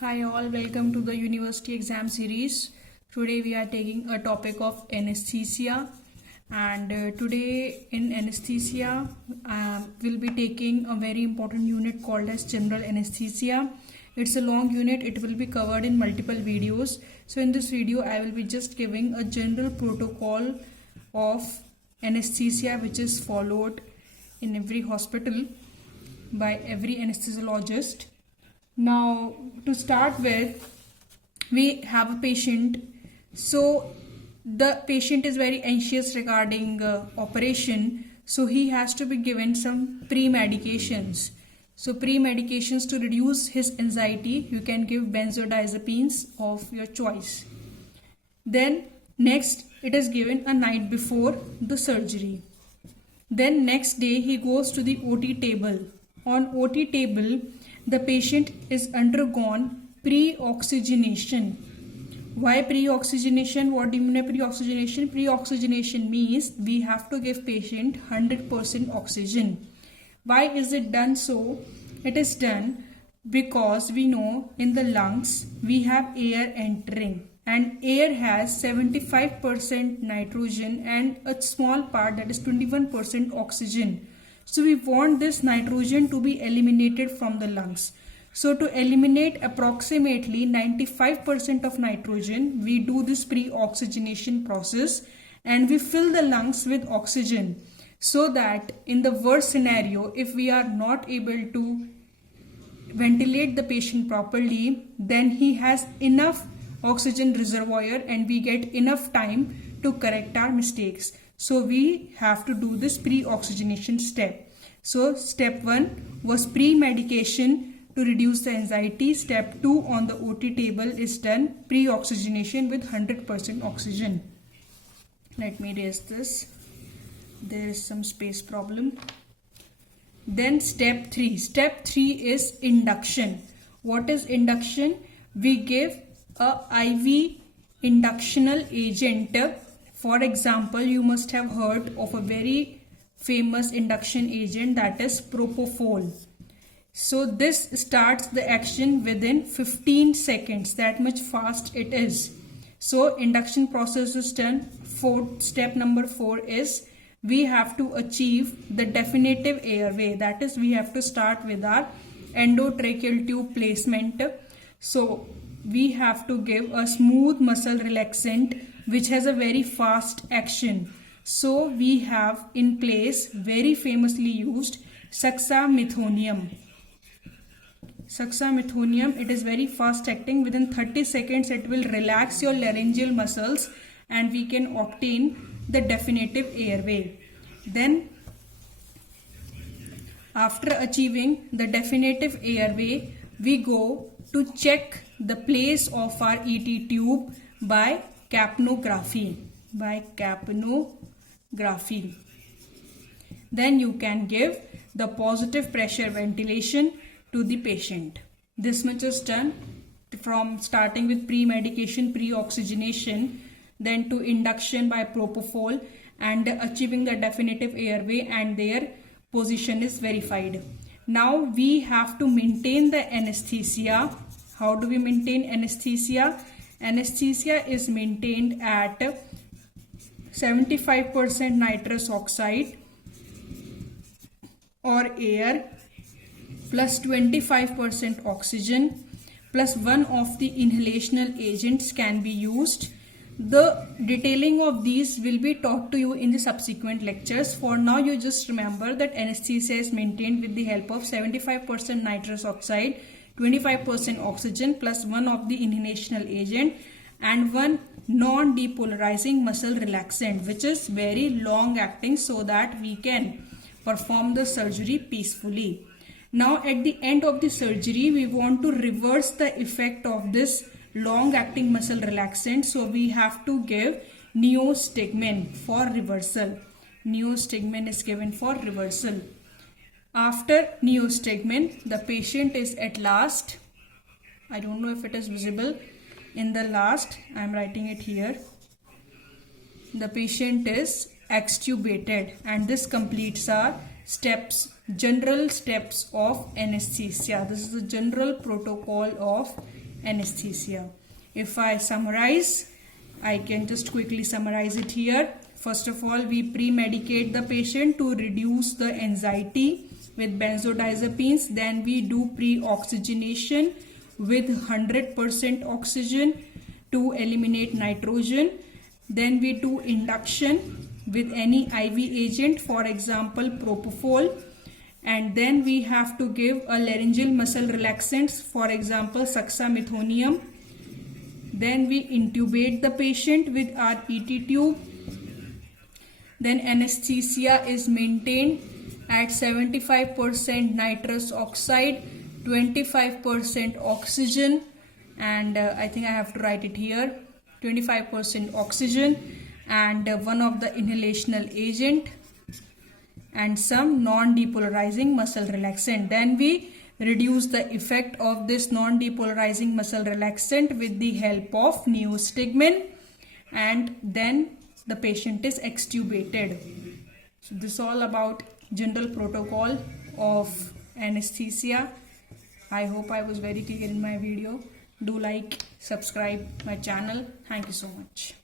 Hi all, welcome to the university exam series. Today we are taking a topic of anesthesia, and today in anesthesia we'll be taking a very important unit called as general anesthesia. It's a long unit, it will be covered in multiple videos. So in this video I will be just giving a general protocol of anesthesia which is followed in every hospital by every anesthesiologist. Now, to start with, we have a patient. So, the patient is very anxious regarding operation. So, he has to be given some pre-medications. So, pre-medications to reduce his anxiety, you can give benzodiazepines of your choice. Then, next, it is given a night before the surgery. Then, next day, he goes to the OT table. On OT table, the patient is undergone pre-oxygenation. Why pre-oxygenation? What do you mean by pre-oxygenation? Pre-oxygenation means we have to give patient 100% oxygen. Why is it done so? It is done because we know in the lungs we have air entering, and air has 75% nitrogen and a small part, that is 21% oxygen. So we want this nitrogen to be eliminated from the lungs. So to eliminate approximately 95% of nitrogen, we do this pre-oxygenation process and we fill the lungs with oxygen, so that in the worst scenario, if we are not able to ventilate the patient properly, then he has enough oxygen reservoir and we get enough time to correct our mistakes. So we have to do this pre-oxygenation step. So step 1 was pre-medication to reduce the anxiety. Step 2 on the OT table is done pre-oxygenation with 100% oxygen. Let me erase this. There is some space problem. Then step 3. Step 3 is induction. What is induction? We give a IV inductional agent. For example, you must have heard of a very famous induction agent, that is propofol. So this starts the action within 15 seconds. That much fast it is. So induction process is done. Step number 4 is we have to achieve the definitive airway. That is, we have to start with our endotracheal tube placement. So we have to give a smooth muscle relaxant which has a very fast action. So we have in place very famously used suxamethonium. Suxamethonium, it is very fast acting. Within 30 seconds it will relax your laryngeal muscles and we can obtain the definitive airway. Then after achieving the definitive airway, we go to check the place of our ET tube by capnography. Then you can give the positive pressure ventilation to the patient. This much is done from starting with pre-medication, pre-oxygenation, then to induction by propofol and achieving the definitive airway, and their position is verified. Now we have to maintain the anesthesia. How do we maintain anesthesia? Anesthesia is maintained at 75% nitrous oxide or air plus 25% oxygen plus one of the inhalational agents can be used. The detailing of these will be taught to you in the subsequent lectures. For now, you just remember that anesthesia is maintained with the help of 75% nitrous oxide, 25% oxygen plus one of the inhalational agent and one non-depolarizing muscle relaxant, which is very long acting, so that we can perform the surgery peacefully. Now at the end of the surgery, we want to reverse the effect of this long acting muscle relaxant. So we have to give neostigmine for reversal. Neostigmine is given for reversal. After neostigmine, the patient is at last, I don't know if it is visible, in the last, I am writing it here, the patient is extubated, and this completes our steps, general steps of anesthesia. This is the general protocol of anesthesia. If I summarize, I can just quickly summarize it here. First of all, we pre-medicate the patient to reduce the anxiety with benzodiazepines. Then we do pre-oxygenation with 100% oxygen to eliminate nitrogen. Then we do induction with any IV agent, for example propofol. And then we have to give a laryngeal muscle relaxants, for example suxamethonium. Then we intubate the patient with our ET tube. Then anesthesia is maintained at 75% nitrous oxide, 25% oxygen, and I think I have to write it here, 25% oxygen, and one of the inhalational agent, and some non-depolarizing muscle relaxant. Then we reduce the effect of this non-depolarizing muscle relaxant with the help of neostigmine, and then the patient is extubated. So this is all about general protocol of anesthesia. I hope I was very clear in my video. Do like, subscribe my channel. Thank you so much.